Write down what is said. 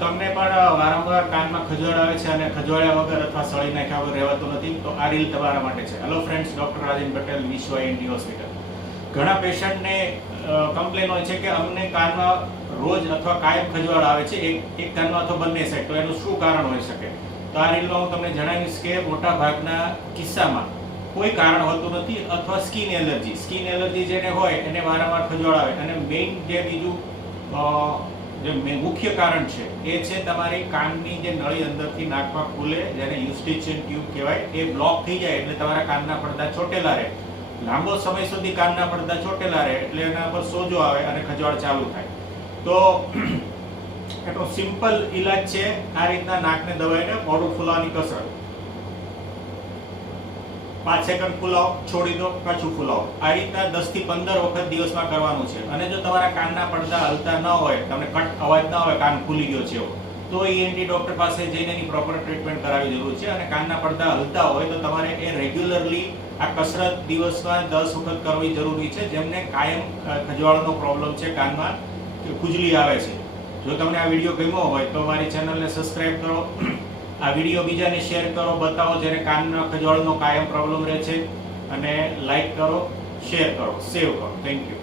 તમને પણ વારંવાર કાનમાં ખજવાળ આવે છે અને ખજવાળ્યા વગર અથવા સળી નાખ્યા વગર રહેવાતું નથી, તો આ રીલ તમારા માટે છે. Hello friends, doctor Rajen Patel, વિશ્વ એનટી હોસ્પિટલ. ઘણા પેશન્ટને કમ્પ્લેન હોય છે કે અમને કાનમાં રોજ અથવા કાયમ ખજવાળ આવે છે, એક કાનમાં અથવા બંને સાઈડ. તો એનું શું કારણ હોઈ શકે? તો આ રીલમાં હું તમને જણાવીશ કે મોટા ભાગના કિસ્સામાં કોઈ કારણ હોતું નથી, અથવા સ્કિન એલર્જી જેને હોય એને વારંવાર ખજવાળ આવે. અને મેઇન જે બીજું જે મુખ્ય કારણ છે એ છે તમારી કાનની જે નળી અંદરથી નાકમાં ખુલે, જેને યુસ્ટિશિયન ટ્યુબ કહેવાય, એ બ્લોક થઈ જાય એટલે તમારા કાનના પડદા ચોટેલા રહે. લાંબો સમય સુધી કાનના પડદા ચોટેલા રહે એટલે એના પર સોજો આવે અને ખજવાળ ચાલુ થાય. તો એનો સિમ્પલ ઈલાજ છે આ રીતના નાકને દબાઈને મોઢું ફૂલાવવાની કસરત. 5 સેકન્ડ ફૂલાવો, છોડી દો, પાછું ફૂલાવો. આ રીતના 10 થી 15 વખત દિવસમાં કરવાનું છે. અને જો તમારા કાનના પડદા હલતા ન હોય, તમને કટ અવાજ ન હોય, કાન ખુલી ગયો છે તો ENT ડોક્ટર પાસે જઈને એની પ્રોપર ટ્રીટમેન્ટ કરાવવી જરૂર છે. અને કાનના પડદા હલતા હોય તો તમારે એ રેગ્યુલરલી આ કસરત દિવસમાં 10 વખત કરવી જરૂરી છે. જેમને કાયમ ખજવાળનો પ્રોબ્લેમ છે, કાનમાં ખુજલી આવે છે. જો તમને આ વિડીયો ગમ્યો હોય તો મારી ચેનલને સબસ્ક્રાઇબ કરો, આ વિડીયો બીજાને શેર કરો, બતાવો જેને કાનના ખજવાળનો કાયમ પ્રોબ્લેમ રહે છે, અને લાઈક કરો, શેર કરો, સેવ કરો. Thank you.